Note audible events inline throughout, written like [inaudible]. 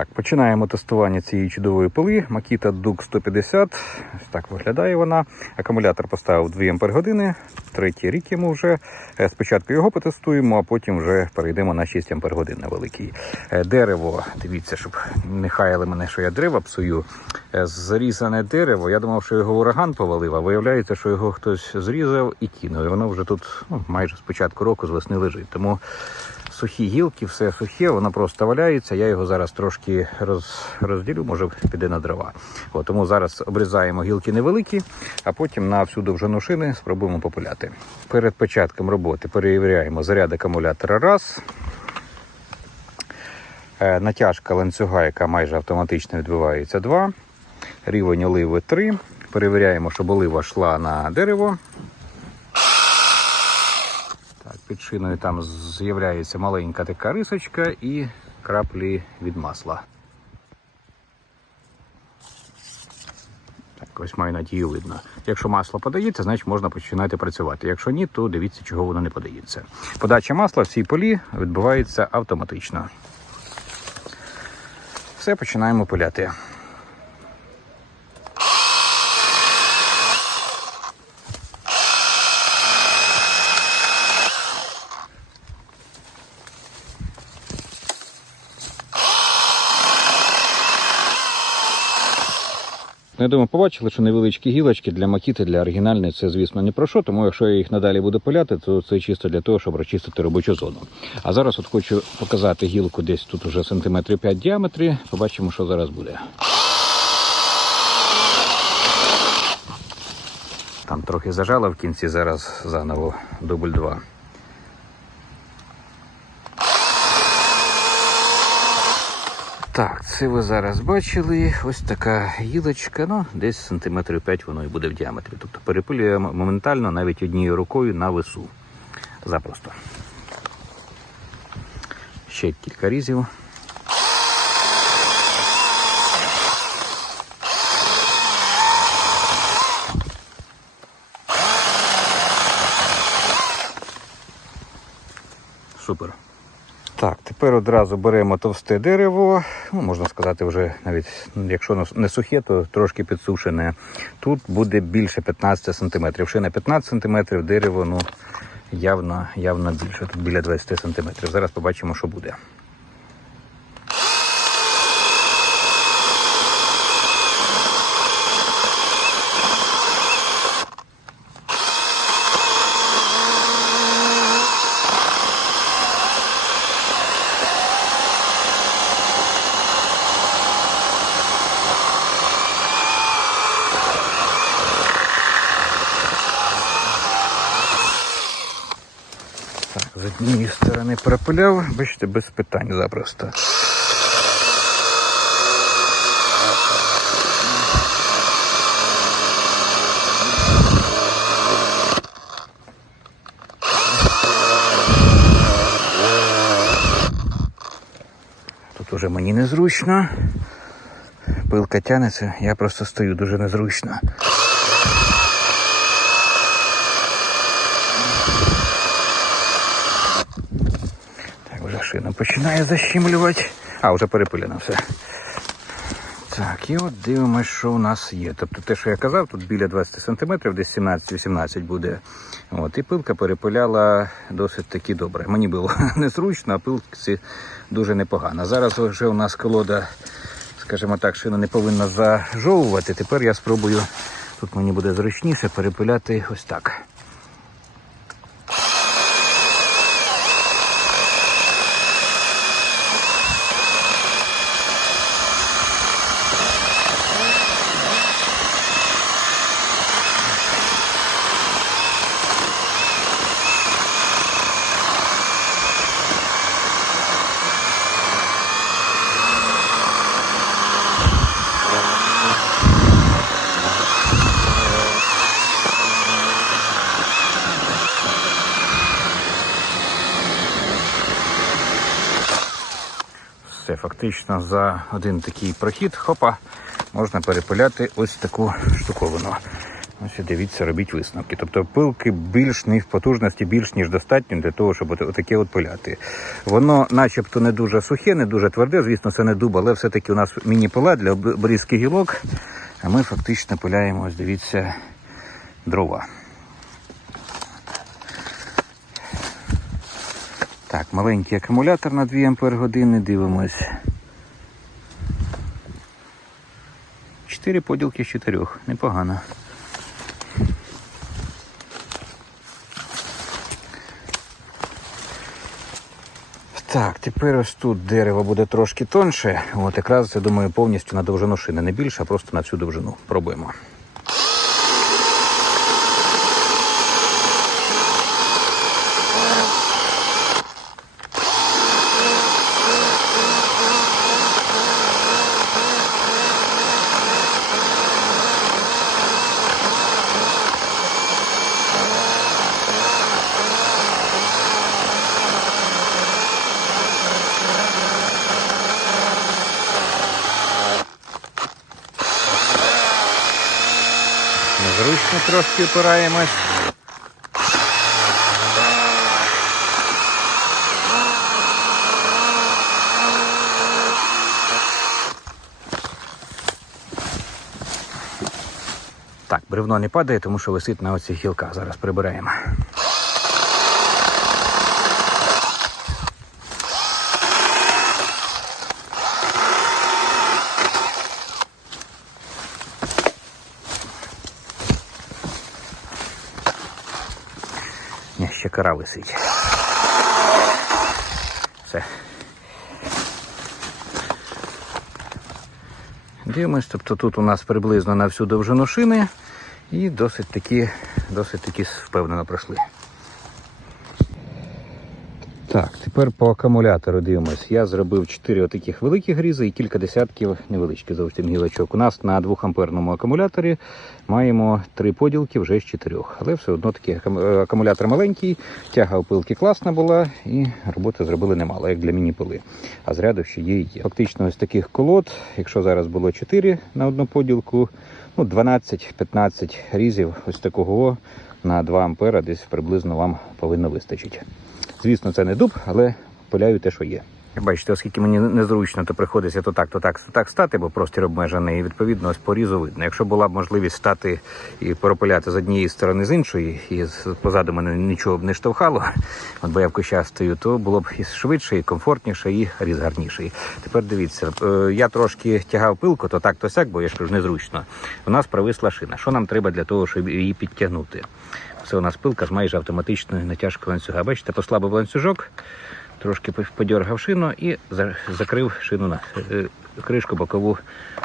Так, починаємо тестування цієї чудової пили. Makita Duke 150. Ось так виглядає вона. Акумулятор поставив 2 Ампер години. Третій рік йому вже. Е, Спочатку його потестуємо, а потім вже перейдемо на 6 Ампер годин на великий. Е, Дерево, дивіться, щоб не хаяли мене, що я дерева псую. Е, Зрізане дерево. Я думав, що його ураган повалив, а виявляється, що його хтось зрізав і кинув. І воно вже тут ну, майже з початку року з весни лежить. Тому сухі гілки, все сухе, воно просто валяється. Я його зараз трошки роз, розділю, може піде на дрова. От, тому зараз обрізаємо гілки невеликі, а потім на всю довжину шини спробуємо популяти. Перед початком роботи перевіряємо заряд акумулятора раз. Е, Натяжка ланцюга, яка майже автоматично відбивається 2. Рівень оливи 3. Перевіряємо, щоб олива йшла на дерево. Під шиною там з'являється маленька така рисочка і краплі від масла. Так, ось маю надію видно. Якщо масло подається, значить можна починати працювати. Якщо ні, то дивіться, чого воно не подається. Подача масла в цій полі відбувається автоматично. Все, починаємо пиляти. Ну, Я думаю, побачили, що невеличкі гілочки для макіти, для оригінальної це, звісно, не про що. Тому якщо я їх надалі буду пиляти, то це чисто для того, щоб розчистити робочу зону. А зараз от хочу показати гілку десь тут уже сантиметрів 5 в діаметрі. Побачимо, що зараз буде. Там трохи зажало в кінці, зараз заново дубль 2. Так, це ви зараз бачили. Ось така гілочка, ну, десь сантиметрів 5 воно і буде в діаметрі. Тобто перепилює моментально навіть однією рукою на весу. Запросто. Ще кілька різів. Супер. Так, тепер одразу беремо товсте дерево. Ну, можна сказати, вже навіть якщо не сухе, то трошки підсушене. Тут буде більше 15 см. Ще на 15 см дерево ну, явно, явно більше. Тут біля 20 см. Зараз побачимо, що буде. Однієї сторони пропиляв, бачите, без питань запросто. Тут уже мені незручно. Пилка тянеться, я просто стою дуже незручно. Так, вже шина починає защемлювати. А, вже перепилено все. Так, і от дивимось, що у нас є. Тобто те, що я казав, тут біля 20 см, десь 17-18 буде. От, і пилка перепиляла досить таки добре. Мені було [laughs] незручно, а пилці дуже непогано. Зараз вже у нас колода, скажімо так, шина не повинна зажовувати. Тепер я спробую, тут мені буде зручніше перепиляти ось так. Все, фактично за один такий прохід, хопа, можна перепиляти ось таку штуковину. Ось дивіться, робіть висновки. Тобто пилки більш ніж потужності, більш ніж достатньо для того, щоб от- отаке от пиляти. Воно начебто не дуже сухе, не дуже тверде, звісно, це не дуб, але все-таки у нас міні-пила для обрізки гілок. А ми фактично пиляємо, ось дивіться, дрова. Так, маленький акумулятор на 2 Ампер години, дивимось. 4 поділки з 4. Непогано. Так, тепер ось тут дерево буде трошки тонше. От якраз я думаю повністю на довжину шини. Не більше, а просто на всю довжину. Пробуємо. Незручно трошки опираємось. Так, бревно не падає, тому що висить на оцих гілках. Зараз прибираємо. Ні, ще кора висить. Все. Дивимось, тобто тут у нас приблизно на всю довжину шини і досить таки, досить таки впевнено пройшли. Так, тепер по акумулятору дивимось. Я зробив 4 отаких великих грізи і кілька десятків невеличких зовсім гілочок. У нас на 2 амперному акумуляторі маємо 3 поділки вже з 4. Але все одно такий е, акумулятор маленький, тяга опилки класна була і роботи зробили немало, як для міні-пили. А зряду ще є і є. Фактично ось таких колод, якщо зараз було 4 на одну поділку, ну 12-15 різів ось такого на 2 ампера десь приблизно вам повинно вистачити. Звісно, це не дуб, але пиляю те, що є. Бачите, оскільки мені незручно, то приходиться то так, то так, то так стати, бо простір обмежений. І відповідно ось порізу видно. Якщо була б можливість стати і пропиляти з однієї сторони з іншої, і позаду мене нічого б не штовхало, [laughs] от бо я в кущах стою, то було б і швидше, і комфортніше, і різ гарніший. Тепер дивіться, е, я трошки тягав пилку, то так, то сяк, бо я ж кажу, незручно. У нас провисла шина. Що нам треба для того, щоб її підтягнути? Це у нас пилка з майже автоматичною натяжкою ланцюга. Бачите, послабив ланцюжок, трошки подьоргав шину і за- закрив шину на е, кришку бокову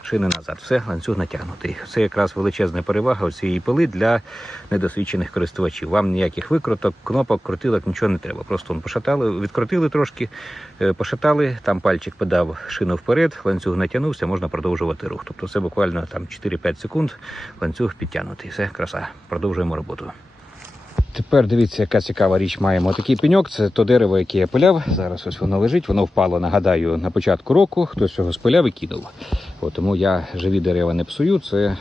шини назад. Все, ланцюг натягнутий. Це якраз величезна перевага цієї пили для недосвідчених користувачів. Вам ніяких викруток, кнопок, крутилок, нічого не треба. Просто он пошатали, відкрутили трошки, е, пошатали, там пальчик подав шину вперед, ланцюг натягнувся, можна продовжувати рух. Тобто це буквально там 4-5 секунд, ланцюг підтягнутий. Все, краса. Продовжуємо роботу. Тепер дивіться, яка цікава річ маємо. Такий пеньок це то дерево, яке я пиляв. Зараз ось воно лежить. Воно впало, нагадаю, на початку року. Хтось його спиляв і кинув. От, тому я живі дерева не псую. Це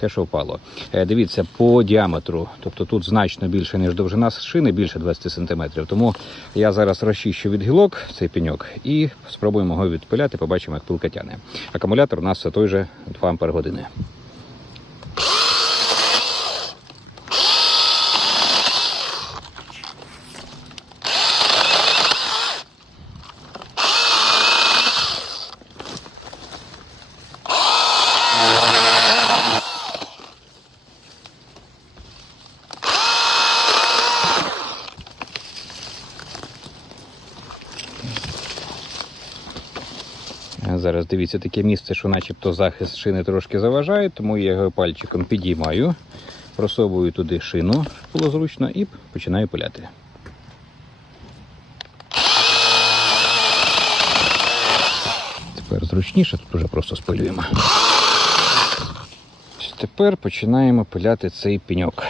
те, що впало. Е, дивіться, по діаметру, тобто тут значно більше, ніж довжина шини, більше 20 см. Тому я зараз розчищу від гілок цей пеньок і спробуємо його відпиляти, побачимо, як пилка тяне. Акумулятор у нас все той же 2 Ампер години. А Зараз дивіться таке місце, що начебто захист шини трошки заважає, тому я його пальчиком підіймаю, просовую туди шину, було зручно, і починаю пиляти. Тепер зручніше, тут вже просто спилюємо. Тепер починаємо пиляти цей пеньок.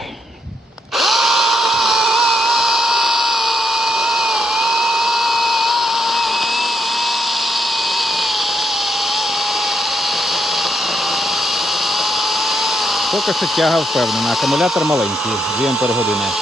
Поки що тяга впевнена. Акумулятор маленький, 2 ампер години.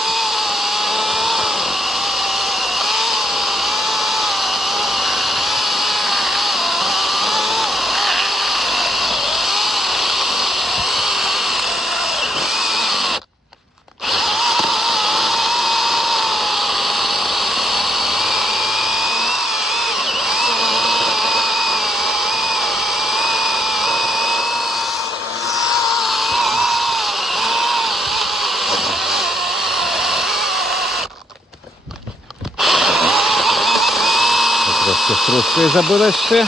Трошки стружкою забилось все.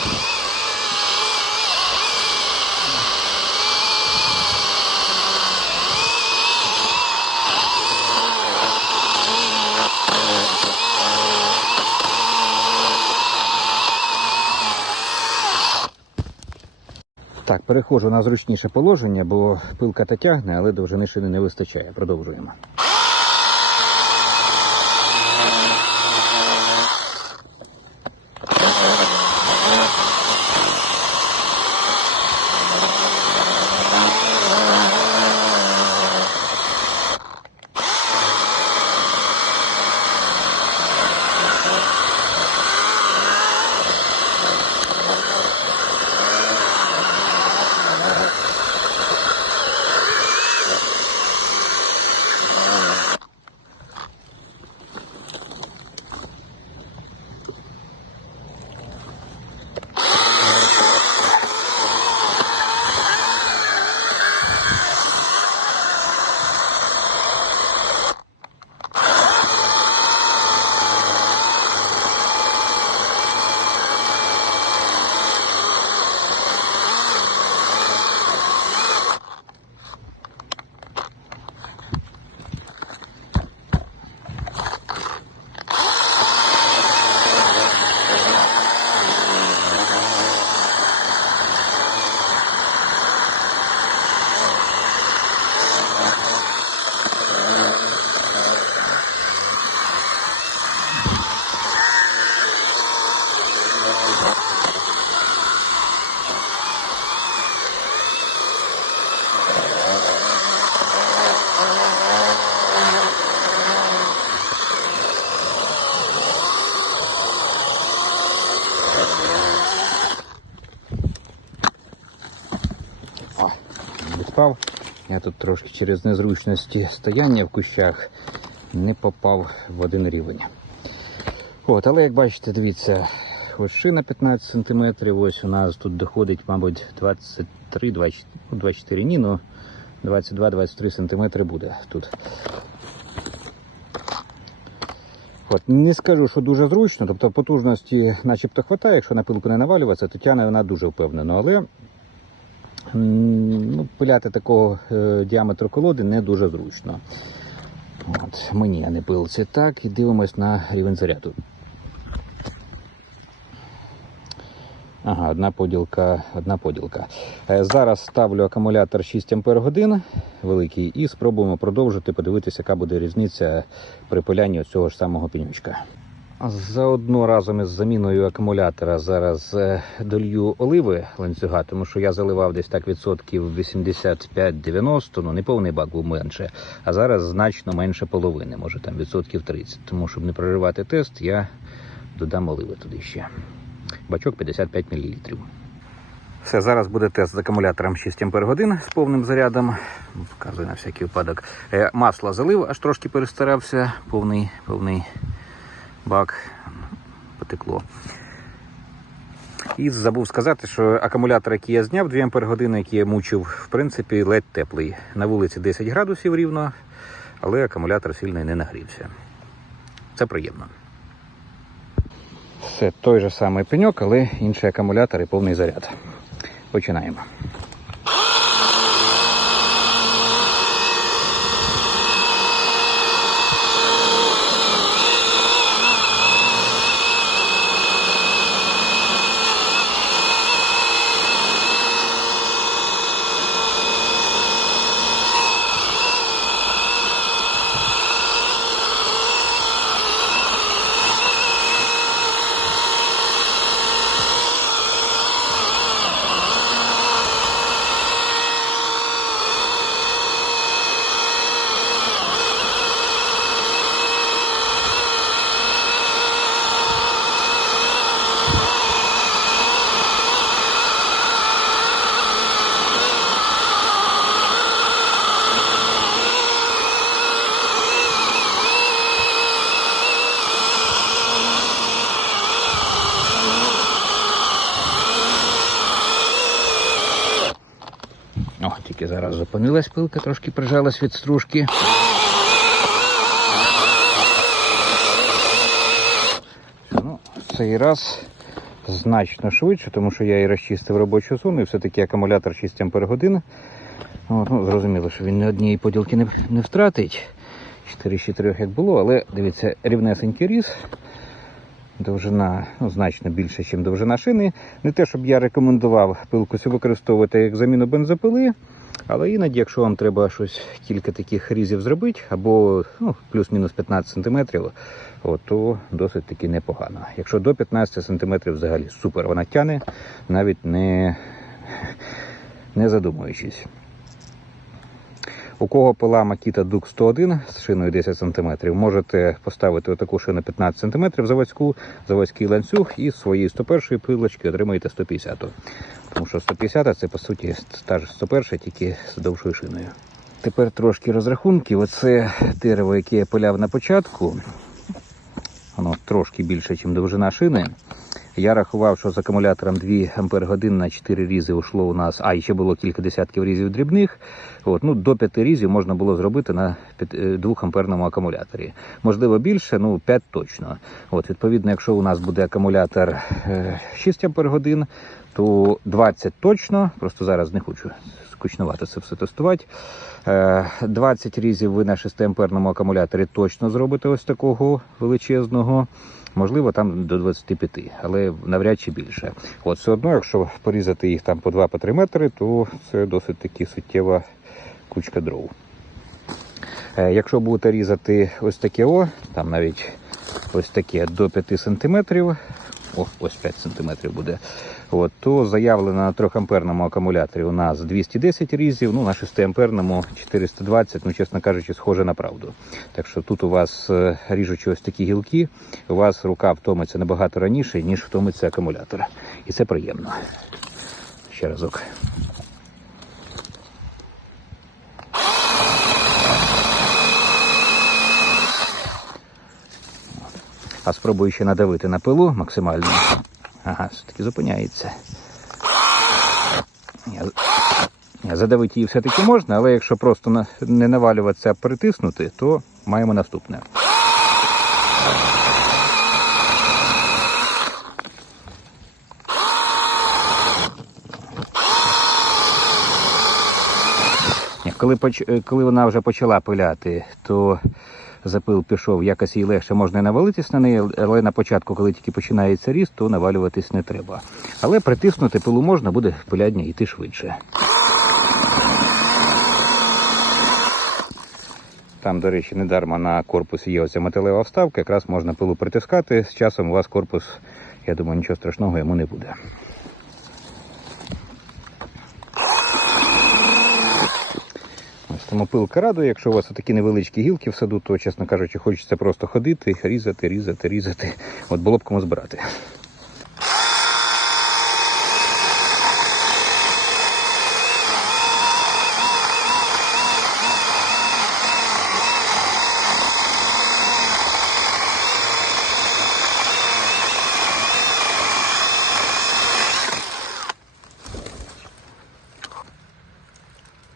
Так, переходжу на зручніше положення, бо пилка та тягне, але довжини шини не вистачає. Продовжуємо. Тут трошки через незручності стояння в кущах не попав в один рівень. От, але як бачите, дивіться, ось шина 15 см, ось у нас тут доходить, мабуть, 23, 20, ну, 24, ні, ну 22-23 см буде тут. От, не скажу, що дуже зручно, тобто потужності начебто хватає, якщо на пилку не навалюватися, то тягне вона дуже впевнено, але ну, пиляти такого е, діаметру колоди не дуже зручно. От, мені, а не пилці. Так, і дивимось на рівень заряду. Ага, одна поділка, одна поділка. Е, Зараз ставлю акумулятор 6 Ампер годин великий і спробуємо продовжити, подивитися, яка буде різниця при пилянні цього ж самого пенючка. Заодно разом із заміною акумулятора зараз е, долью оливи ланцюга, тому що я заливав десь так відсотків 85-90, ну не повний бак був менше, а зараз значно менше половини, може там відсотків 30. Тому щоб не проривати тест, я додам оливи туди ще. Бачок 55 мл. Все, зараз буде тест з акумулятором 6 Ампер годин з повним зарядом. Показую на всякий випадок. Е, Масло залив, аж трошки перестарався, повний, повний бак потекло. І забув сказати, що акумулятор, який я зняв, 2 Ампер години, який я мучив, в принципі, ледь теплий. На вулиці 10 градусів рівно, але акумулятор сильно не нагрівся. Це приємно. Все той же самий пеньок, але інший акумулятор і повний заряд. Починаємо. Тільки зараз зупинилась пилка, трошки прижалась від стружки. Ну, цей раз значно швидше, тому що я і розчистив робочу зону, і все-таки акумулятор 6 Ампер годин. От, ну, зрозуміло, що він ні однієї поділки не, не втратить. 4-4 як було, але дивіться, рівнесенький ріс. Довжина ну, значно більше, ніж довжина шини. Не те, щоб я рекомендував пилку використовувати як заміну бензопили, але іноді, якщо вам треба щось кілька таких різів зробити, або ну, плюс-мінус 15 см, от, то досить таки непогано. Якщо до 15 см взагалі супер, вона тяне, навіть не, не задумуючись. У кого пила Makita Duke 101 з шиною 10 см, можете поставити отаку шину 15 см заводську, заводський ланцюг і з своєї 101 пилочки отримаєте 150. Тому що 150 це по суті та ж 101, тільки з довшою шиною. Тепер трошки розрахунків. Оце дерево, яке я пиляв на початку, воно трошки більше, ніж довжина шини. Я рахував, що з акумулятором 2 ампер годин на 4 різи ушло у нас, а ще було кілька десятків різів дрібних. От, ну, до 5 різів можна було зробити на 2 амперному акумуляторі. Можливо, більше, ну 5 точно. От, відповідно, якщо у нас буде акумулятор е, 6 ампер годин, то 20 точно, просто зараз не хочу скучнувато це все тестувати. Е, 20 різів ви на 6 амперному акумуляторі точно зробите ось такого величезного. Можливо, там до 25, але навряд чи більше. От все одно, якщо порізати їх там по 2-3 метри, то це досить таки суттєва кучка дров. Е, Якщо будете різати ось таке о, там навіть ось таке до 5 см, о, ось 5 см буде, от, то заявлено на 3 амперному акумуляторі у нас 210 різів, ну на 6 амперному 420, ну чесно кажучи, схоже на правду. Так що тут у вас е, ріжучи ось такі гілки, у вас рука втомиться набагато раніше, ніж втомиться акумулятор. І це приємно. Ще разок. А спробую ще надавити на пилу максимально. Ага, все-таки зупиняється. Задавити її все-таки можна, але якщо просто не навалюватися, а притиснути, то маємо наступне. Коли, коли вона вже почала пиляти, то запил пішов, якось їй легше можна навалитись на неї, але на початку, коли тільки починається ріст, то навалюватись не треба. Але притиснути пилу можна, буде пиляння йти швидше. Там, до речі, недарма на корпусі є оця металева вставка, якраз можна пилу притискати. З часом у вас корпус, я думаю, нічого страшного йому не буде. Ось пилка радує, якщо у вас такі невеличкі гілки в саду, то, чесно кажучи, хочеться просто ходити, різати, різати, різати. От було б кому збирати.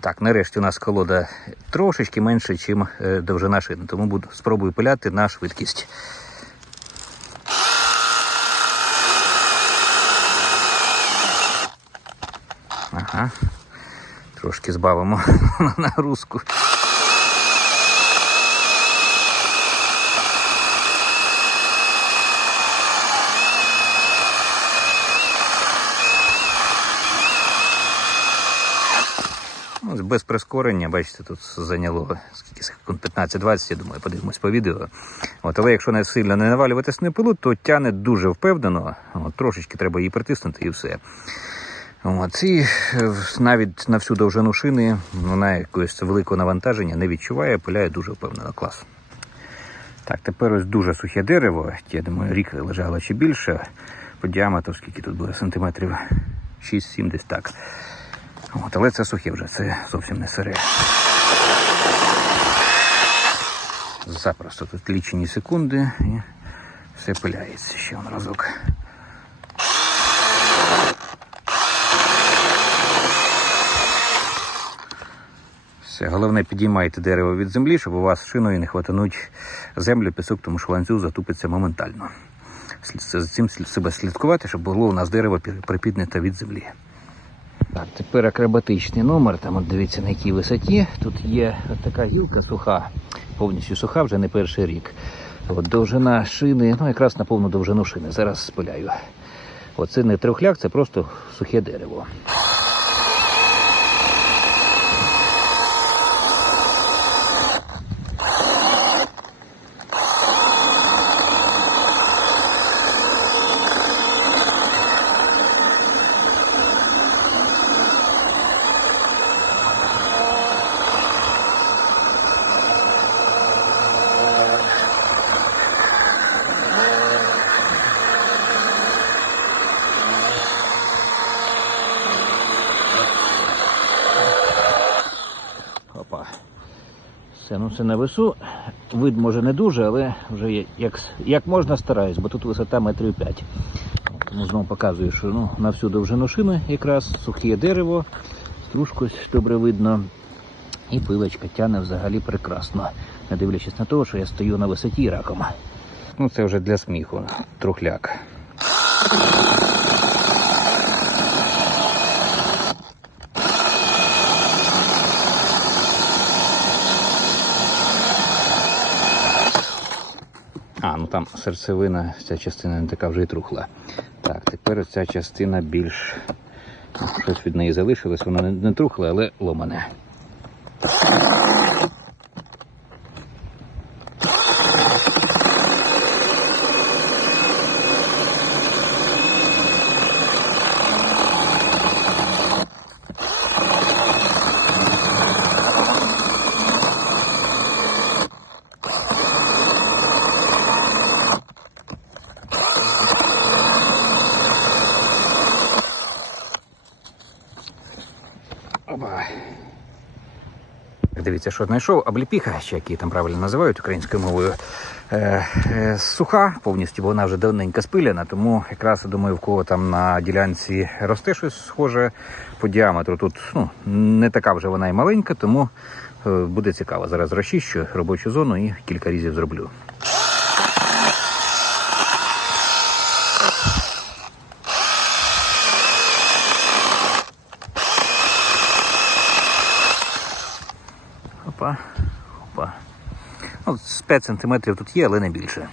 Так, нарешті у нас колода трошечки менше, ніж довжина шини, тому буду спробую пиляти на швидкість. Ага. Трошки збавимо [laughs] нагрузку. Без прискорення, бачите, тут зайняло скільки секунд 15-20, я думаю, подивимось по відео. От, але якщо не сильно не навалюватись на пилу, то тяне дуже впевнено. От, трошечки треба її притиснути і все. От, і е, навіть на всю довжину шини вона якогось великого навантаження не відчуває, пиляє дуже впевнено. Клас. Так, тепер ось дуже сухе дерево. Я думаю, рік лежало чи більше. По діаметру, скільки тут буде сантиметрів 6-7 десь так. От, але це сухе вже, це зовсім не сире. Запросто тут лічені секунди і все пиляється ще один разок. Все, головне підіймайте дерево від землі, щоб у вас шиною не хватануть землю, пісок, тому що ланцюг затупиться моментально. За цим себе слідкувати, щоб було у нас дерево пі- припіднете від землі. Так, тепер акробатичний номер. Там от дивіться на якій висоті. Тут є от така гілка суха, повністю суха, вже не перший рік. От довжина шини, ну якраз на повну довжину шини. Зараз спиляю. Оце не трьохляк, це просто сухе дерево. Опа. Весу. Вид може не дуже, але вже як, як можна стараюсь, бо тут висота метрів 5. Тому знову показую, що ну, на всю довжину шини якраз сухе дерево, стружку добре видно. І пилочка тяне взагалі прекрасно, не дивлячись на те, що я стою на висоті раком. Ну це вже для сміху, трухляк. Там серцевина, ця частина не така вже й трухла. Так, тепер ця частина більш. Щось від неї залишилось, воно не, не трухле, але ломане. Дивіться, що знайшов. Обліпіха, чи як її там правильно називають українською мовою. Е, е, суха повністю, бо вона вже давненько спиляна, тому якраз думаю, в кого там на ділянці росте щось схоже по діаметру. Тут ну, не така вже вона і маленька, тому е, буде цікаво. Зараз розчищу робочу зону і кілька різів зроблю. Опа. Ну, з 5 сантиметрів тут є, але не більше.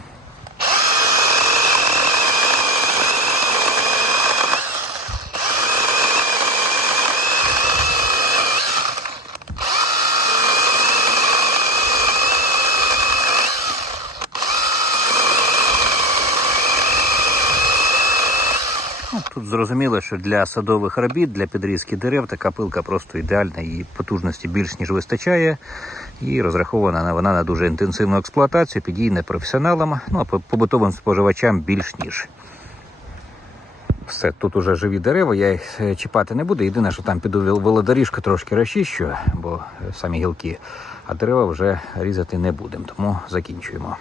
Ну, Тут зрозуміло, що для садових робіт, для підрізки дерев така пилка просто ідеальна, її потужності більш ніж вистачає. І розрахована вона на дуже інтенсивну експлуатацію, підійне професіоналам, ну а побутовим споживачам більш ніж. Все, тут уже живі дерева, я їх е, чіпати не буду. Єдине, що там піду вел- велодоріжку трошки розчищу, бо самі гілки, а дерева вже різати не будемо, тому закінчуємо.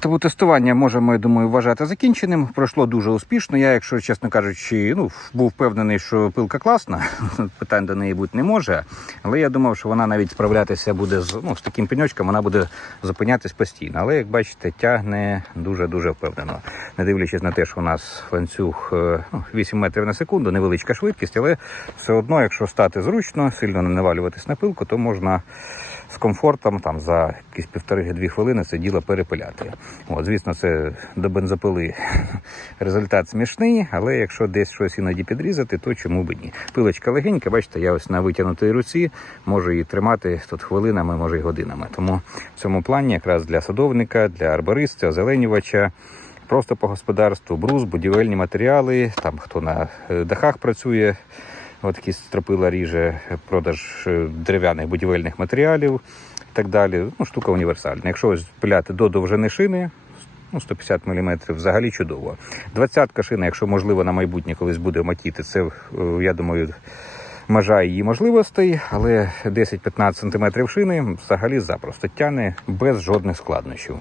Тому тестування можемо, я думаю, вважати закінченим. Пройшло дуже успішно. Я, якщо чесно кажучи, ну був впевнений, що пилка класна, [laughs] питань до неї бути не може. Але я думав, що вона навіть справлятися буде з ну, з таким пеньочком, вона буде зупинятись постійно. Але як бачите, тягне дуже дуже впевнено. Не дивлячись на те, що у нас ланцюг е, ну, 8 метрів на секунду, невеличка швидкість, але все одно, якщо стати зручно, сильно не навалюватись на пилку, то можна з комфортом там за якісь півтори-дві хвилини це діло перепиляти. От, звісно, це до бензопили [laughs] результат смішний, але якщо десь щось іноді підрізати, то чому б ні. Пилочка легенька, бачите, я ось на витягнутій руці можу її тримати тут хвилинами, може й годинами. Тому в цьому плані якраз для садовника, для арбориста, озеленювача. Просто по господарству, брус, будівельні матеріали, там хто на е, дахах працює, такі стропила ріже, продаж е, дерев'яних будівельних матеріалів і так далі. Ну, штука універсальна. Якщо ось пиляти до довжини шини, ну, 150 мм, взагалі чудово. Двадцятка шина, якщо можливо на майбутнє колись буде матіти, це, е, я думаю, межа її можливостей, але 10-15 см шини взагалі запросто тяне без жодних складнощів.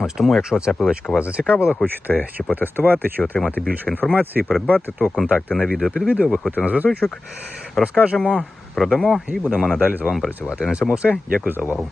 Ось тому, якщо ця пилочка вас зацікавила, хочете чи потестувати, чи отримати більше інформації, придбати, то контакти на відео під відео, виходьте на зв'язочок, розкажемо, продамо і будемо надалі з вами працювати. На цьому все. Дякую за увагу.